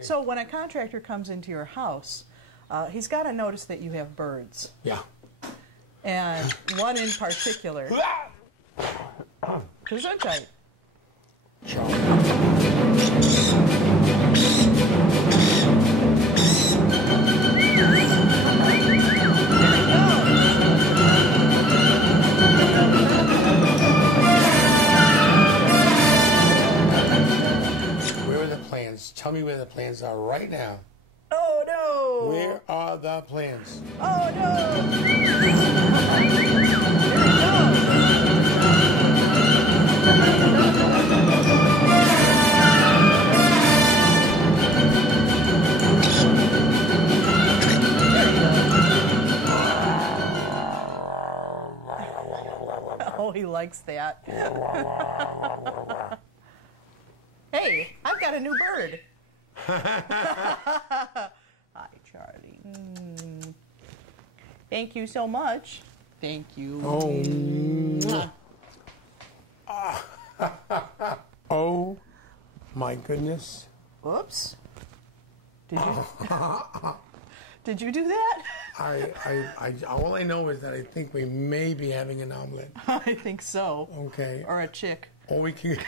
So when a contractor comes into your house, he's got to notice that you have birds. Yeah. And one in particular. Gesundheit. Where are the plans? Tell me where the plans are right now. Oh no! Where are the plans? Oh no! Oh, he likes that. Hey, I've got a new bird. Hi, Charlie. Thank you so much. Thank you. Oh my goodness. Whoops. Did you? Did you do that? All I know is that I think we may be having an omelet. I think so. Okay. Or a chick. Or we can.